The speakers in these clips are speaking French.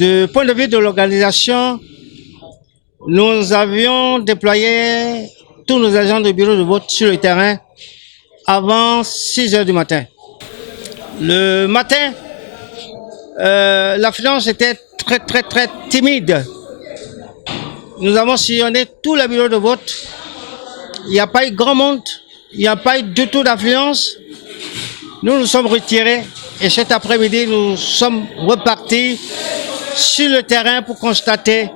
Du point de vue de l'organisation, nous avions déployé tous nos agents de bureau de vote sur le terrain avant 6 heures du matin. Le matin, l'affluence était très timide. Nous avons sillonné tous les bureaux de vote. Il n'y a pas eu grand monde, il n'y a pas eu du tout d'affluence. Nous nous sommes retirés et cet après-midi, nous sommes repartis sur le terrain pour constater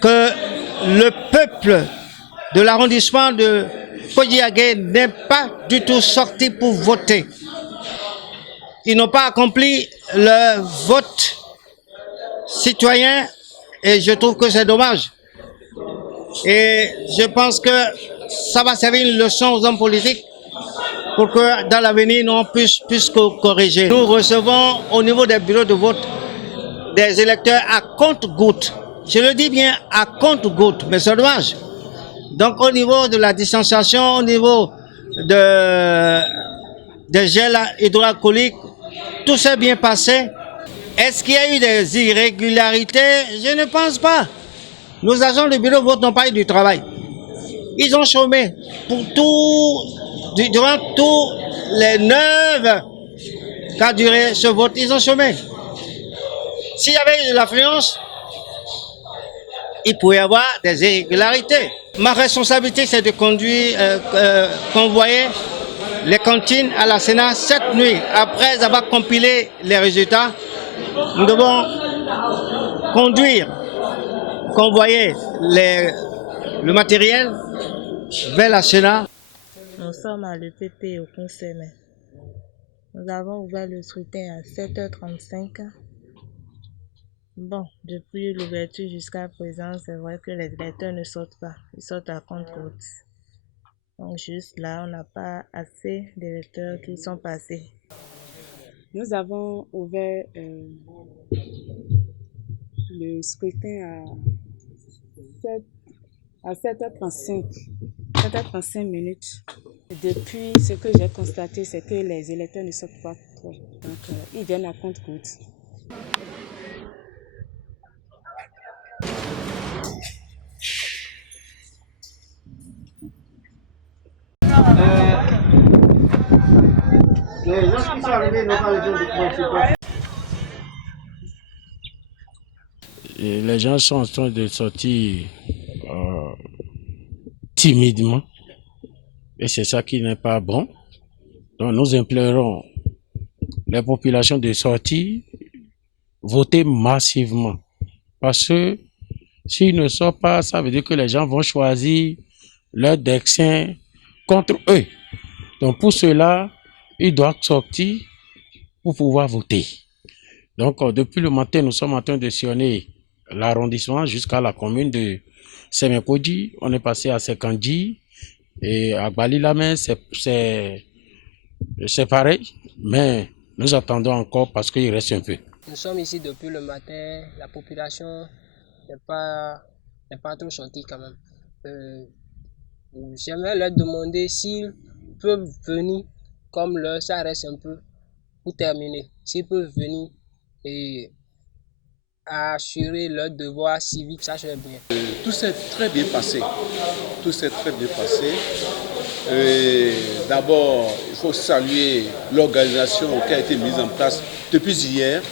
que le peuple de l'arrondissement de Kodiagué n'est pas du tout sorti pour voter. Ils n'ont pas accompli leur vote citoyen et je trouve que c'est dommage. Et je pense que ça va servir une leçon aux hommes politiques pour que dans l'avenir, nous puissions corriger. Nous recevons au niveau des bureaux de vote des électeurs à compte-gouttes. Je le dis bien à compte-gouttes, mais c'est dommage. Donc au niveau de la distanciation, au niveau des gels hydroalcooliques, tout s'est bien passé. Est-ce qu'il y a eu des irrégularités? Je ne pense pas. Nos agents de bureau de vote n'ont pas eu du travail. Ils ont chômé durant tous les 9 heures qu'a duré ce vote. Ils ont chômé. S'il y avait eu de l'affluence, il pouvait y avoir des irrégularités. Ma responsabilité, c'est de convoyer les cantines à la Sénat cette nuit. Après avoir compilé les résultats, nous devons convoyer le matériel vers la Sénat. Nous sommes à l'EPP au Conseil. Nous avons ouvert le scrutin à 7h35. Bon, depuis l'ouverture jusqu'à présent, c'est vrai que les électeurs ne sortent pas. Ils sortent à compte-gouttes. Donc juste là, on n'a pas assez d'électeurs qui sont passés. Nous avons ouvert le scrutin à 7h35 minutes. Depuis, ce que j'ai constaté, c'est que les électeurs ne sortent pas trop. Donc, ils viennent à compte-gouttes. Les gens qui sont arrivés n'ont pas besoin de prendre. Les gens sont en train de sortir timidement et c'est ça qui n'est pas bon. Donc nous implorons les populations de sortir, voter massivement. Parce que s'ils ne sortent pas, ça veut dire que les gens vont choisir leur destin contre eux. Donc pour cela, ils doivent sortir pour pouvoir voter. Donc depuis le matin, nous sommes en train de sillonner l'arrondissement jusqu'à la commune de Semekodji. On est passé à Sekandji et à Balilamé, c'est pareil, mais nous attendons encore parce qu'il reste un peu. Nous sommes ici depuis le matin, la population n'est pas trop sortie quand même. J'aimerais leur demander s'ils peuvent venir, comme l'heure, ça reste un peu pour terminer, s'ils peuvent venir et assurer leur devoir civique, ça serait bien. Tout s'est très bien passé. Tout s'est très bien passé. D'abord, il faut saluer l'organisation qui a été mise en place depuis hier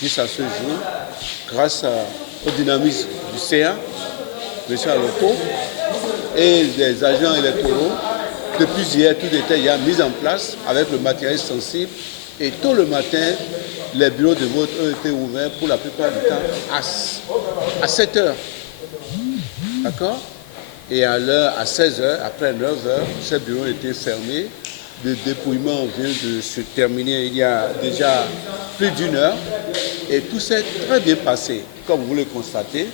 jusqu'à ce jour, grâce au dynamisme du CA, M. Aloko, et des agents électoraux. Depuis hier, tout était mis en place avec le matériel sensible. Et tôt le matin, les bureaux de vote ont été ouverts pour la plupart du temps à 7 heures. D'accord? Et à 16 heures, après 9 heures, ces bureaux étaient fermés. Le dépouillement vient de se terminer il y a déjà plus d'1 heure. Et tout s'est très bien passé. Comme vous le constatez,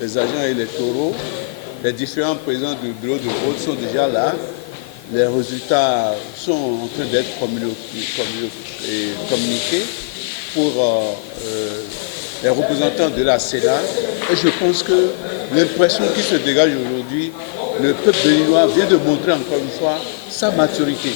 les agents électoraux, les différents présidents du bureau de vote sont déjà là. Les résultats sont en train d'être communiqués pour les représentants de la Sénat. Et je pense que l'impression qui se dégage aujourd'hui, le peuple béninois vient de montrer encore une fois sa maturité.